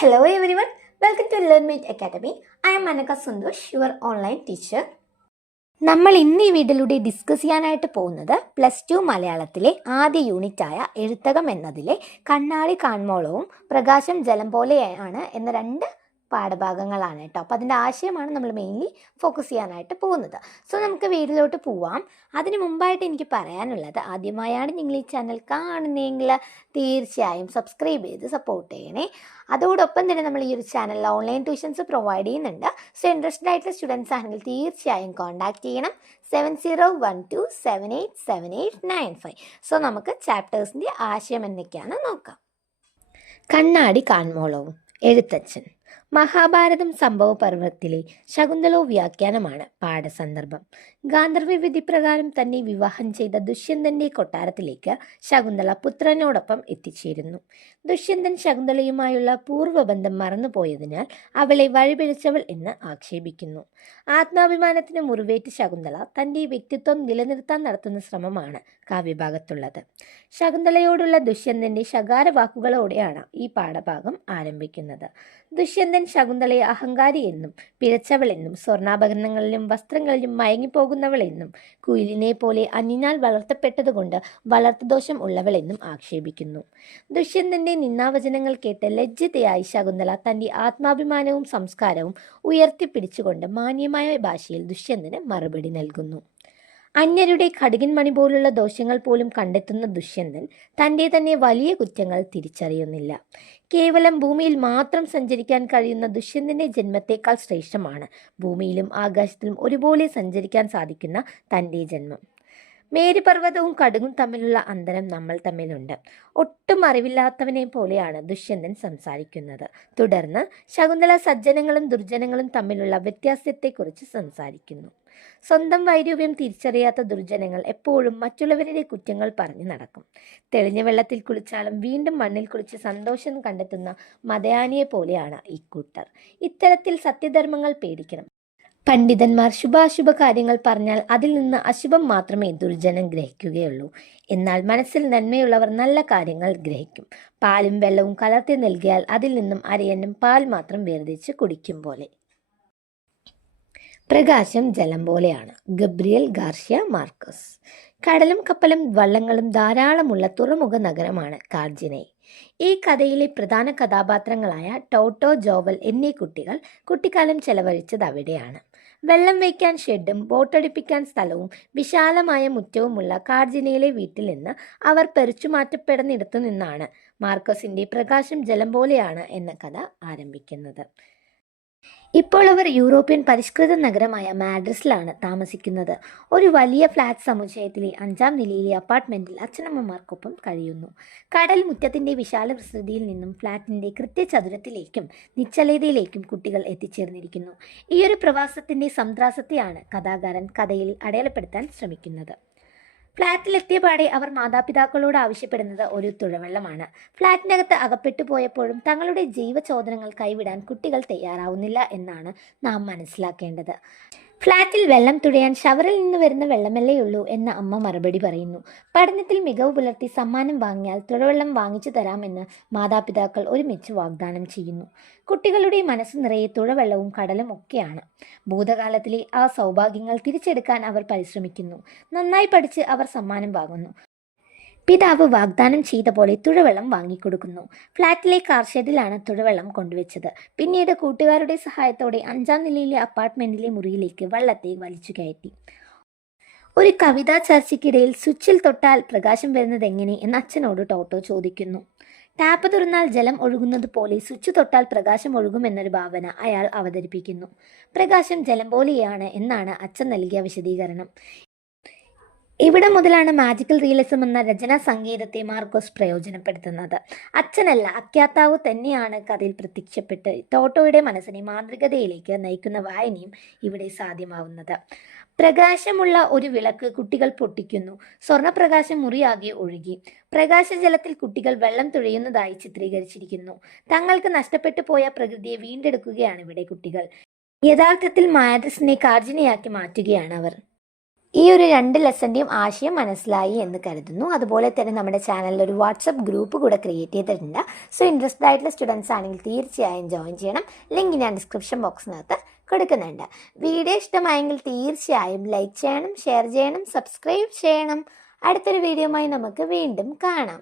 Hello everyone, welcome to LearnMate Academy. I am Manaka Sundosh, your online teacher. നമ്മൾ ഇന്ന് ഈ വീഡിയോയിലൂടെ discuss ചെയ്യാനായിട്ട് പോകുന്നത് +2 മലയാളത്തിലെ ആദ്യ യൂണിറ്റായ എഴുത്തകം എന്നതിലെ കണ്ണാടി കാൺമോളവും പ്രകാശം ജലം പോലെയാണ് എന്ന രണ്ട് പാഠഭാഗങ്ങളാണ് കേട്ടോ. അപ്പോൾ അതിൻ്റെ ആശയമാണ് നമ്മൾ മെയിൻലി ഫോക്കസ് ചെയ്യാനായിട്ട് പോകുന്നത്. സോ നമുക്ക് വീഡിയോയിലോട്ട് പോവാം. അതിന് മുമ്പായിട്ട് എനിക്ക് പറയാനുള്ളത്, ആദ്യമായാണ് നിങ്ങൾ ഈ ചാനൽ കാണുന്നതെങ്കിൽ തീർച്ചയായും സബ്സ്ക്രൈബ് ചെയ്ത് സപ്പോർട്ട് ചെയ്യണേ. അതോടൊപ്പം തന്നെ നമ്മൾ ഈ ഒരു ചാനലിൽ ഓൺലൈൻ ട്യൂഷൻസ് പ്രൊവൈഡ് ചെയ്യുന്നുണ്ട്. സോ ഇൻട്രസ്റ്റഡ് ആയിട്ടുള്ള സ്റ്റുഡൻസ് ആണെങ്കിൽ തീർച്ചയായും കോൺടാക്ട് ചെയ്യണം. 7012787895. സോ നമുക്ക് ചാപ്റ്റേഴ്സിൻ്റെ ആശയം എന്തൊക്കെയാണ് നോക്കാം. കണ്ണാടി കാൺമോളവും. എഴുത്തച്ഛൻ. മഹാഭാരതം സംഭവ പർവ്വത്തിലെ ശകുന്തളോ വ്യാഖ്യാനമാണ് പാഠസന്ദർഭം. ഗാന്ധർവ വിധിപ്രകാരം തന്നെ വിവാഹം ചെയ്ത ദുഷ്യന്തന്റെ കൊട്ടാരത്തിലേക്ക് ശകുന്തള പുത്രനോടൊപ്പം എത്തിച്ചേരുന്നു. ദുഷ്യന്തൻ ശകുന്തളയുമായുള്ള പൂർവ്വബന്ധം മറന്നുപോയതിനാൽ അവളെ വഴിപിഴച്ചവൾ എന്ന് ആക്ഷേപിക്കുന്നു. ആത്മാഭിമാനത്തിന് മുറിവേറ്റ ശകുന്തള തന്റെ വ്യക്തിത്വം നിലനിർത്താൻ നടത്തുന്ന ശ്രമമാണ് കാവ്യഭാഗത്തുള്ളത്. ശകുന്തളയോടുള്ള ദുഷ്യന്തന്റെ ശകാര വാക്കുകളോടെയാണ് ഈ പാഠഭാഗം ആരംഭിക്കുന്നത്. ദുഷ്യന്തൻ ശകുന്തളയെ അഹങ്കാരി എന്നും പിഴച്ചവളെന്നും സ്വർണ്ണാഭരണങ്ങളിലും വസ്ത്രങ്ങളിലും മയങ്ങിപ്പോകുന്നവളെന്നും കുയിലിനെ പോലെ അന്യനാൽ വളർത്തപ്പെട്ടതുകൊണ്ട് വളർത്തുദോഷം ഉള്ളവളെന്നും ആക്ഷേപിക്കുന്നു. ദുഷ്യന്തന്റെ നിന്ദാവചനങ്ങൾ കേട്ട് ലജ്ജിതയായി ശകുന്തള തന്റെ ആത്മാഭിമാനവും സംസ്കാരവും ഉയർത്തിപ്പിടിച്ചുകൊണ്ട് മാന്യമായ ഭാഷയിൽ ദുഷ്യന്തന് മറുപടി നൽകുന്നു. അന്യരുടെ കടുകിൻ മണി പോലുള്ള ദോഷങ്ങൾ പോലും കണ്ടെത്തുന്ന ദുഷ്യന്തൻ തൻ്റെ തന്നെ വലിയ കുറ്റങ്ങൾ തിരിച്ചറിയുന്നില്ല. കേവലം ഭൂമിയിൽ മാത്രം സഞ്ചരിക്കാൻ കഴിയുന്ന ദുഷ്യന്തന്റെ ജന്മത്തേക്കാൾ ശ്രേഷ്ഠമാണ് ഭൂമിയിലും ആകാശത്തിലും ഒരുപോലെ സഞ്ചരിക്കാൻ സാധിക്കുന്ന തൻ്റെ ജന്മം. മേരുപർവ്വതവും കടുകും തമ്മിലുള്ള അന്തരം നമ്മൾ തമ്മിലുണ്ട്. ഒട്ടും അറിവില്ലാത്തവനെ പോലെയാണ് ദുഷ്യന്തൻ സംസാരിക്കുന്നത്. തുടർന്ന് ശകുന്തള സജ്ജനങ്ങളും ദുർജനങ്ങളും തമ്മിലുള്ള വ്യത്യാസത്തെക്കുറിച്ച് സംസാരിക്കുന്നു. സ്വന്തം വൈരൂപ്യം തിരിച്ചറിയാത്ത ദുർജനങ്ങൾ എപ്പോഴും മറ്റുള്ളവരുടെ കുറ്റങ്ങൾ പറഞ്ഞു നടക്കും. തെളിഞ്ഞ വെള്ളത്തിൽ കുളിച്ചാലും വീണ്ടും മണ്ണിൽ കുളിച്ച് സന്തോഷം കണ്ടെത്തുന്ന മതയാനിയെ പോലെയാണ് ഇക്കൂട്ടർ. ഇത്തരത്തിൽ സത്യധർമ്മങ്ങൾ പേടിക്കണം. പണ്ഡിതന്മാർ ശുഭാശുഭ കാര്യങ്ങൾ പറഞ്ഞാൽ അതിൽ നിന്ന് അശുഭം മാത്രമേ ദുർജനം ഗ്രഹിക്കുകയുള്ളൂ. എന്നാൽ മനസ്സിൽ നന്മയുള്ളവർ നല്ല കാര്യങ്ങൾ ഗ്രഹിക്കും. പാലും വെള്ളവും കലർത്തി നൽകിയാൽ അതിൽ നിന്നും അരയനും പാൽ മാത്രം വേർതിരിച്ച് കുടിക്കും പോലെ. പ്രകാശം ജലം പോലെയാണ്. Gabriel Garcia Marquez. കടലും കപ്പലും വള്ളങ്ങളും ധാരാളമുള്ള തുറമുഖ നഗരമാണ് കാർജിനെ. ഈ കഥയിലെ പ്രധാന കഥാപാത്രങ്ങളായ ടോട്ടോ, ജോവൽ എന്നീ കുട്ടികൾ കുട്ടിക്കാലം ചെലവഴിച്ചത് അവിടെയാണ്. വെള്ളം വയ്ക്കാൻ ഷെഡും ബോട്ടടിപ്പിക്കാൻ സ്ഥലവും വിശാലമായ മുറ്റവുമുള്ള കാർജിനയിലെ വീട്ടിൽ നിന്ന് അവർ പെരിച്ചുമാറ്റപ്പെടുന്നിടത്തു നിന്നാണ് മാർക്കസിന്റെ പ്രകാശം ജലം പോലെയാണ് എന്ന കഥ ആരംഭിക്കുന്നത്. ഇപ്പോൾ അവർ യൂറോപ്യൻ പരിഷ്കൃത നഗരമായ മാഡ്രിഡിലാണ് താമസിക്കുന്നത്. ഒരു വലിയ ഫ്ലാറ്റ് സമുച്ചയത്തിലെ 5ാം നിലയിലെ അപ്പാർട്ട്മെന്റിൽ അച്ഛനമ്മമാർക്കൊപ്പം കഴിയുന്നു. കടൽ മുറ്റത്തിന്റെ വിശാല വിസ്തൃതിയിൽ നിന്നും ഫ്ലാറ്റിന്റെ കൃത്യചതുരത്തിലേക്കും നിശ്ചലതയിലേക്കും കുട്ടികൾ എത്തിച്ചേർന്നിരിക്കുന്നു. ഈയൊരു പ്രവാസത്തിന്റെ സംത്രാസത്തെയാണ് കഥാകാരൻ കഥയിൽ അടയാളപ്പെടുത്താൻ ശ്രമിക്കുന്നത്. ഫ്ലാറ്റിലെത്തിയ പാടെ അവർ മാതാപിതാക്കളോട് ആവശ്യപ്പെടുന്നത് ഒരു തുഴവെള്ളമാണ്. ഫ്ലാറ്റിനകത്ത് അകപ്പെട്ടു പോയപ്പോഴും തങ്ങളുടെ ജീവചോദനങ്ങൾ കൈവിടാൻ കുട്ടികൾ തയ്യാറാവുന്നില്ല എന്നാണ് നാം മനസ്സിലാക്കേണ്ടത്. ഫ്ലാറ്റിൽ വെള്ളം തുഴയാൻ ഷവറിൽ നിന്ന് വരുന്ന വെള്ളമല്ലേയുള്ളൂ എന്ന് അമ്മ മറുപടി പറയുന്നു. പഠനത്തിൽ മികവ് പുലർത്തി സമ്മാനം വാങ്ങിയാൽ തുഴവെള്ളം വാങ്ങിച്ചു തരാമെന്ന് മാതാപിതാക്കൾ ഒരുമിച്ച് വാഗ്ദാനം ചെയ്യുന്നു. കുട്ടികളുടെ മനസ്സ് നിറയെ തുഴവെള്ളവും കടലും ഒക്കെയാണ്. ഭൂതകാലത്തിലെ ആ സൗഭാഗ്യങ്ങൾ തിരിച്ചെടുക്കാൻ അവർ പരിശ്രമിക്കുന്നു. നന്നായി പഠിച്ച് അവർ സമ്മാനം വാങ്ങുന്നു. പിതാവ് വാഗ്ദാനം ചെയ്ത പോലെ തുഴവെള്ളം വാങ്ങിക്കൊടുക്കുന്നു. ഫ്ലാറ്റിലെ കാർഷെഡിലാണ് തുഴവെള്ളം കൊണ്ടുവച്ചത്. പിന്നീട് കൂട്ടുകാരുടെ സഹായത്തോടെ 5ാം നിലയിലെ അപ്പാർട്ട്മെന്റിലെ മുറിയിലേക്ക് വള്ളത്തെ വലിച്ചു കയറ്റി. ഒരു കവിതാ ചർച്ചയ്ക്കിടയിൽ സ്വിച്ചിൽ തൊട്ടാൽ പ്രകാശം വരുന്നത് എങ്ങനെ എന്ന് അച്ഛനോട് ടോട്ടോ ചോദിക്കുന്നു. ടാപ്പ് തുറന്നാൽ ജലം ഒഴുകുന്നത് പോലെ സ്വിച്ച് തൊട്ടാൽ പ്രകാശം ഒഴുകുമെന്നൊരു ഭാവന അയാൾ അവതരിപ്പിക്കുന്നു. പ്രകാശം ജലം പോലെയാണ് എന്നാണ് അച്ഛൻ നൽകിയ വിശദീകരണം. ഇവിടെ മുതലാണ് മാജിക്കൽ റിയലിസം എന്ന രചനാ സംഗീതത്തെ മാർക്കോസ് പ്രയോജനപ്പെടുത്തുന്നത്. അച്ഛനല്ല, അഖ്യാതാവ് തന്നെയാണ് കഥയിൽ പ്രത്യക്ഷപ്പെട്ട് ടോട്ടോയുടെ മനസ്സിനെ മാന്ത്രികതയിലേക്ക് നയിക്കുന്ന വായനയും ഇവിടെ സാധ്യമാവുന്നത്. പ്രകാശമുള്ള ഒരു വിളക്ക് കുട്ടികൾ പൊട്ടിക്കുന്നു. സ്വർണ്ണപ്രകാശം മുറിയാകെ ഒഴുകി. പ്രകാശജലത്തിൽ കുട്ടികൾ വെള്ളം തുഴയുന്നതായി ചിത്രീകരിച്ചിരിക്കുന്നു. തങ്ങൾക്ക് നഷ്ടപ്പെട്ടു പോയ പ്രകൃതിയെ വീണ്ടെടുക്കുകയാണ് ഇവിടെ കുട്ടികൾ. യഥാർത്ഥത്തിൽ മാഡ്രിഡിനെ കാർജിനയാക്കി മാറ്റുകയാണ് അവർ. ഈ ഒരു 2 ലെസൻ്റെയും ആശയം മനസ്സിലായി എന്ന് കരുതുന്നു. അതുപോലെ തന്നെ നമ്മുടെ ചാനലിൽ ഒരു വാട്സപ്പ് ഗ്രൂപ്പ് കൂടെ ക്രിയേറ്റ് ചെയ്തിട്ടുണ്ട്. സോ ഇൻട്രസ്റ്റഡ് ആയിട്ടുള്ള സ്റ്റുഡൻസ് ആണെങ്കിൽ തീർച്ചയായും ജോയിൻ ചെയ്യണം. ലിങ്ക് ഞാൻ ഡിസ്ക്രിപ്ഷൻ ബോക്സിനകത്ത് കൊടുക്കുന്നുണ്ട്. വീഡിയോ ഇഷ്ടമായെങ്കിൽ തീർച്ചയായും ലൈക്ക് ചെയ്യണം, ഷെയർ ചെയ്യണം, സബ്സ്ക്രൈബ് ചെയ്യണം. അടുത്തൊരു വീഡിയോയുമായി നമുക്ക് വീണ്ടും കാണാം.